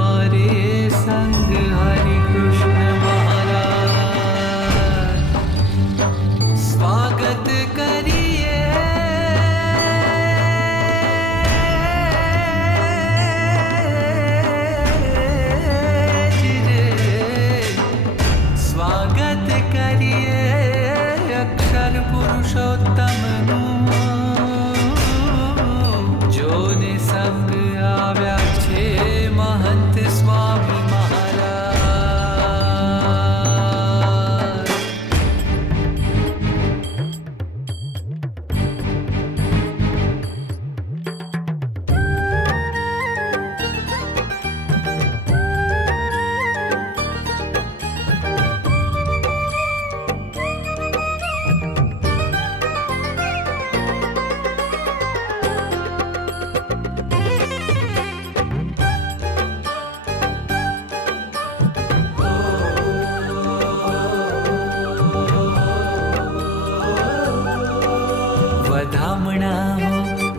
हमारे संग हरि कृष्ण महाराज। स्वागत करिए स्वागत करिए अक्षर पुरुषोत्तम जो ने संग आव्या छे महंत स्वामी महाराज।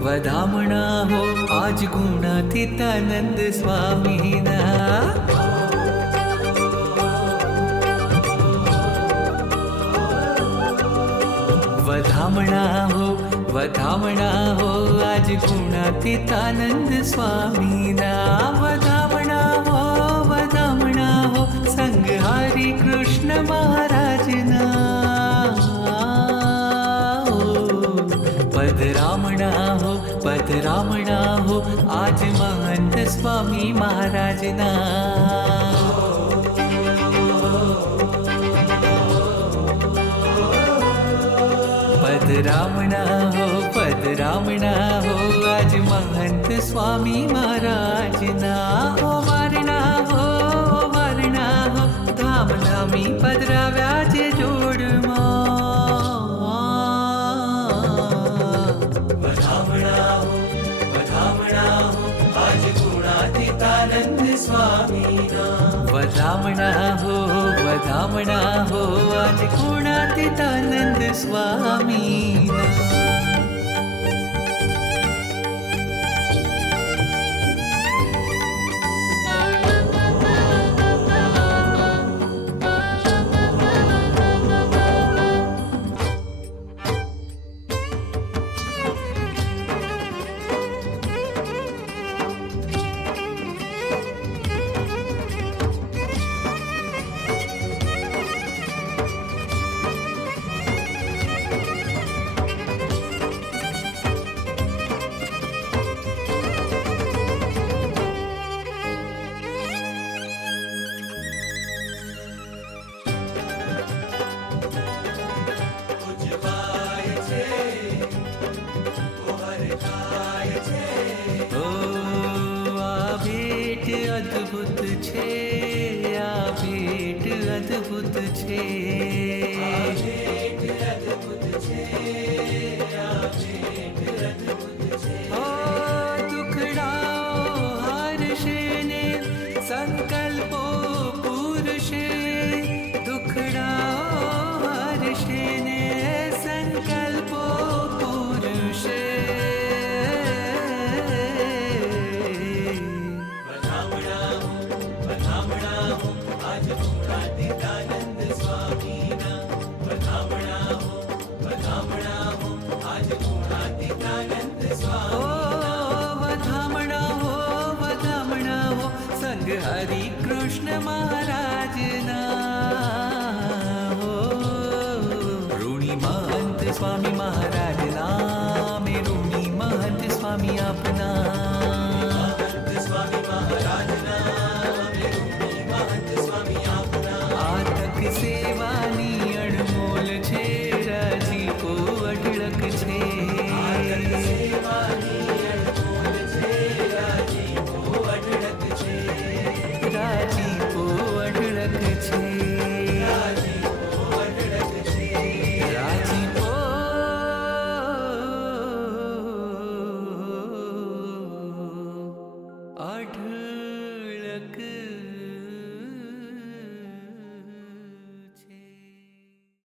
વધામણા હો આજ ગુણાતીતાનંદ સ્વામીના। વધામણા હો આજ ગુણાતીતાનંદ સ્વામીના। વધામણા હો સંગ હરિ કૃષ્ણ મહારાજના। પધરામણા હો આજ મહંત સ્વામી મહારાજના। પધરામણા હો આજ મહંત સ્વામી મહારાજના। ઓ વારણા હો ધામ ધામી પધરાવ્યા છે જોડમાં। आज गुणातीतानंद स्वामीना। વધામણા હો આજ ગુણાતીતાનંદ સ્વામીના। અદ્ભુત છે આ ભેટ અદ્ભુત છે। ઓ દુખડાઓ હારશે ને સંકલ્પો પૂરશે। દુખડાઓ હારશે ને સંકલ્પો પૂરશે। आज गुणातीतानंद स्वामीना। વધામણા હો આજ ગુણાતીતાનંદ સ્વામીના। વધામણા હો સંગ હરિ કૃષ્ણ મહારાજના। ઋણી મહંત સ્વામી